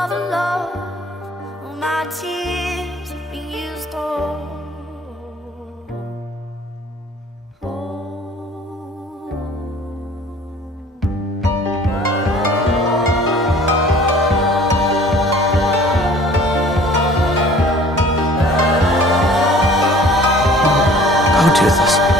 all the love, all my tears have been used all. Go to this.